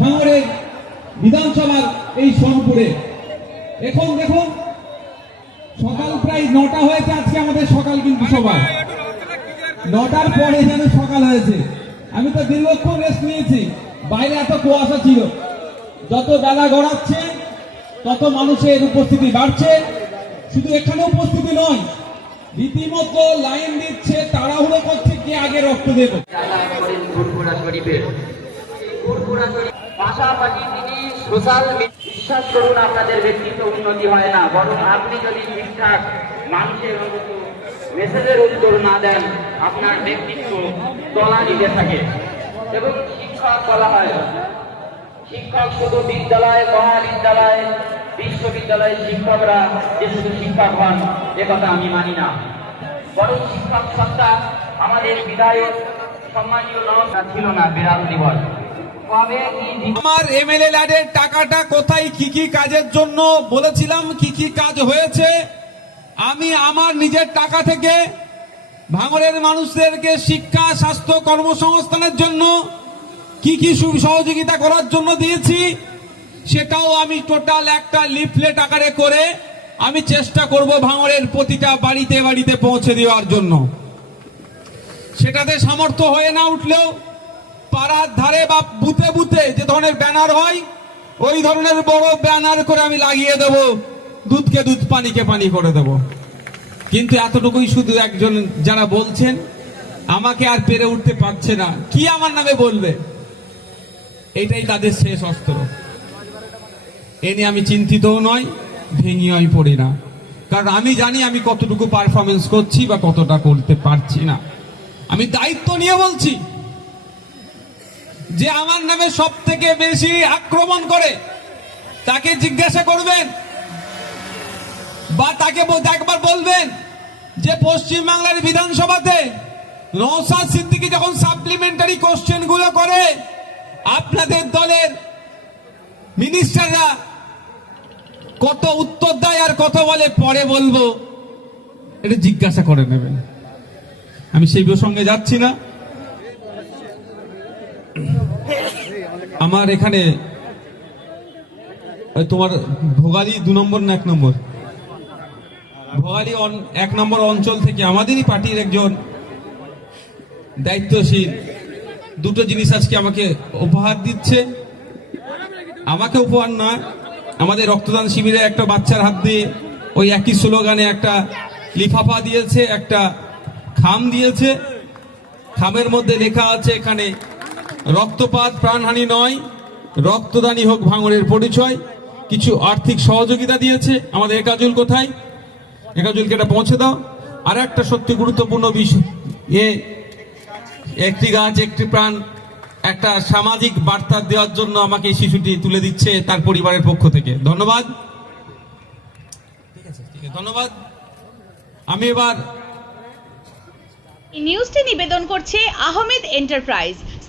ভাঙড়ের বিধানসভার এই সোনপুরে। এখন দেখুন। সকাল প্রায় নটা হয়েছে আজকে আমাদের সকাল কিন্তু সবার। নটার পরে যেন সকাল হয়েছে। আমি তো দীর্ঘক্ষণ রেস্ট নিয়েছি। বাইরে এত কুয়াশা ছিল। যত বেলা গড়াচ্ছে, তত মানুষের উপস্থিতি বাড়ছে। শুধু এখানে উপস্থিতি নয়, রীতিমতো লাইন দিচ্ছে, তাড়াহুড়ো করছে কে আগে রক্ত দেবো। পাশাপাশি তিনি সোশ্যাল বিশ্বাস করুন, আপনাদের ব্যক্তিত্ব উন্নতি হয় না। বরং আপনি যদি ঠিকঠাক মানুষের মেসেজের উত্তর না দেন, আপনার ব্যক্তিত্ব তলা নিতে থাকে। এবং শিক্ষক বলা হয়, শিক্ষক শুধু বিদ্যালয়, মহাবিদ্যালয়, বিশ্ববিদ্যালয়ের শিক্ষকরা যে শুধু শিক্ষক হন, এ কথা আমি মানি না। বরং শিক্ষক সত্তা আমাদের বিধায়ক, সম্মানীয় নমস্কা ছিল না বিরাট দিবস। আমার এমএলএ ল্যাডের টাকাটা কোথায়, কি কি কাজের জন্য বলেছিলাম, কি কি কাজ হয়েছে, আমি আমার নিজের টাকা থেকে ভাঙড়ের মানুষদেরকে শিক্ষা, স্বাস্থ্য, কর্মসংস্থানের জন্য কি কি সহযোগিতা করার জন্য দিয়েছি, সেটাও আমি টোটাল একটা লিফলেট আকারে করে আমি চেষ্টা করব ভাঙড়ের প্রতিটা বাড়িতে বাড়িতে পৌঁছে দেওয়ার জন্য। সেটাতে সামর্থ্য হয়ে না উঠলেও পাড়ার ধারে বা বুতে বুতে যে ধরনের ব্যানার হয়, ওই ধরনের বড় ব্যানার করে আমি লাগিয়ে দেব। দুধকে দুধ, পানিকে পানি করে দেব। কিন্তু এতটুকুই শুধু একজন যারা বলছেন, আমাকে আর পেরে উঠতে পারছে না। কি আমার নামে বলবে? এটাই তাদের শেষ অস্ত্র। এ নিয়ে আমি চিন্তিতও নয় ভেঙিয়েই পড়ি না। কারণ আমি জানি আমি কতটুকু পারফরমেন্স করছি বা কতটা করতে পারছি না। আমি দায়িত্ব নিয়ে বলছি। যে আমার নামে সব থেকে বেশি আক্রমণ করে, তাকে জিজ্ঞাসা করবেন বা তাকে একবার বলবেন যে পশ্চিম বাংলার বিধানসভাতে নৌসাদ সিদ্দিকী যখন সাপ্লিমেন্টারি কোশ্চেনগুলো করে, আপনাদের দলের মিনিস্টাররা কত উত্তর দেয় আর কত বলে, পরে বলব। এটা জিজ্ঞাসা করে নেবেন। আমি সেই প্রসঙ্গে যাচ্ছি না। আমার এখানে তোমার ভোগালী দু নম্বর না এক নম্বর? ভোগালী এক নম্বর অঞ্চল থেকে আমাদেরই পার্টির একজন দায়িত্বশীল। দুটো জিনিস আজকে আমাকে উপহার দিচ্ছে। আমাকে উপহার না, আমাদের রক্তদান শিবিরে একটা বাচ্চার হাত দিয়ে ওই একই স্লোগানে একটা লিফাফা দিয়েছে, একটা খাম দিয়েছে। খামের মধ্যে লেখা আছে এখানে রক্তপাত প্রাণহানি নয়, রক্তদানই হোক ভাঙড়ের পরিচয়, কিছু আর্থিক সহযোগিতা দিয়েছে। আমাদের একাজুল কোথায়? একাজুলকে এটা পৌঁছে দাও। আর একটা সত্যি গুরুত্বপূর্ণ বিষয় একটি গাছ, একটি প্রাণ, একটা সামাজিক বার্তা দেওয়ার জন্য আমাকে শিশুটি তুলে দিচ্ছে তার পরিবারের পক্ষ থেকে। ধন্যবাদ। ধন্যবাদ। আমি এবার নিউজটি নিবেদন করছে আহমেদ এন্টারপ্রাইজ।